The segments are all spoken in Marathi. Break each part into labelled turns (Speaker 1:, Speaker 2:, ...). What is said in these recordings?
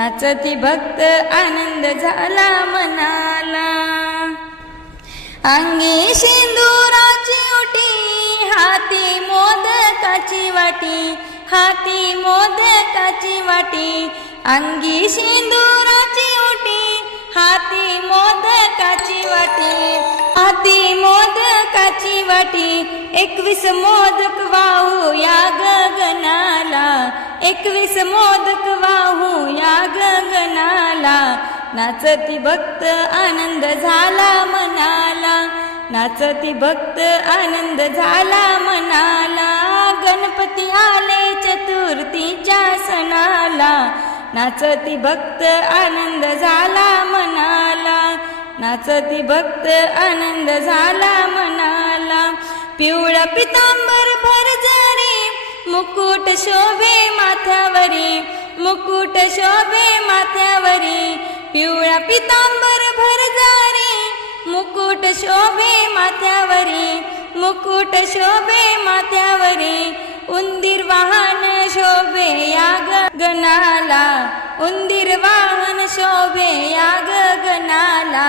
Speaker 1: नाचती भक्त आनंद झाला मनाला. अंगी सिंदुराची उटी हाती मोदकाची वाटी हाती मोदकाची वाटी. अंगी सिंदुराची उटी हाती मोदकाची वाटी हाती मोदकाची वाटी एकवीस मोदक वाहू या गगनाला. एकवीस मोदक वाहू या गगनाला. नाचती भक्त आनंद झाला मनाला. नाचती भक्त आनंद झाला मनाला. गणपती आले चतुर्थीच्या सणाला. नाचती भक्त आनंद झाला मनाला. नाचती भक्त आनंद झाला मनाला. पिवळा पितांबर भरजरी मुकुट शोभे माथ्यावरी मुकुट शोभे माथ्यावरी. पिवळा पितांबर भरजारी मुकुट शोभे माथ्यावरी मुकुट शोभे माथ्यावरी. उंदीर वाहन शोभे या गगनाला उंदीर वाहन शोभे या गगनाला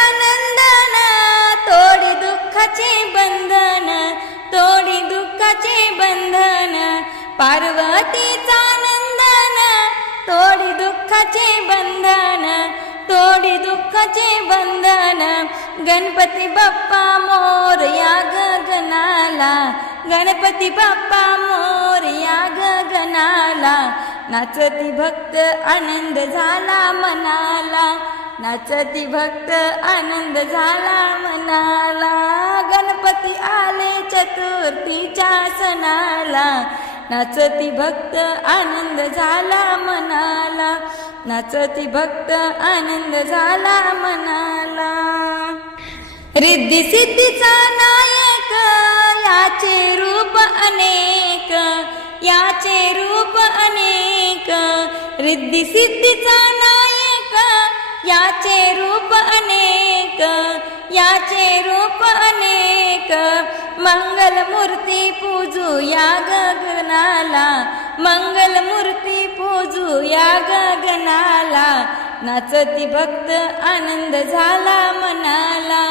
Speaker 1: दुःखाचे बंधन पार्वतीचा नंदन तोडी दुःखाचे बंधन तोडी दुःखाचे बंधन. गणपती बाप्पा मोर या गगनाला गणपती बाप्पा मोर या गगनाला. नाचती भक्त आनंद झाला मना नाचती भक्त आनंद झाला मनाला. गणपती आले चतुर्थीच्या सणाला. नाचती भक्त आनंद झाला मनाला. नाचती भक्त आनंद झाला मनाला. रिद्धी सिद्धीचा नायक याचे रूप अनेक याचे रूप अनेक. रिद्धी सिद्धीचा नायक याचे रूप अनेक याचे रूप अनेक. मंगल मूर्ती पूजू या गगनाला मंगल मूर्ती पूजू या गगनाला. नाचती भक्त आनंद झाला मनाला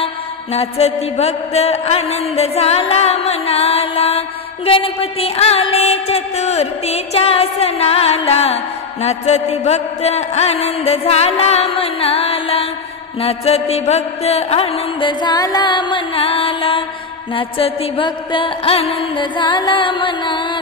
Speaker 1: नाचती भक्त आनंद झाला मनाला. गणपती आले चतुर्थीच्या सणाला नाचती भक्त आनंद झाला मनाला. नाचती भक्त आनंद झाला मनाला. नाचती भक्त आनंद झाला मनाला.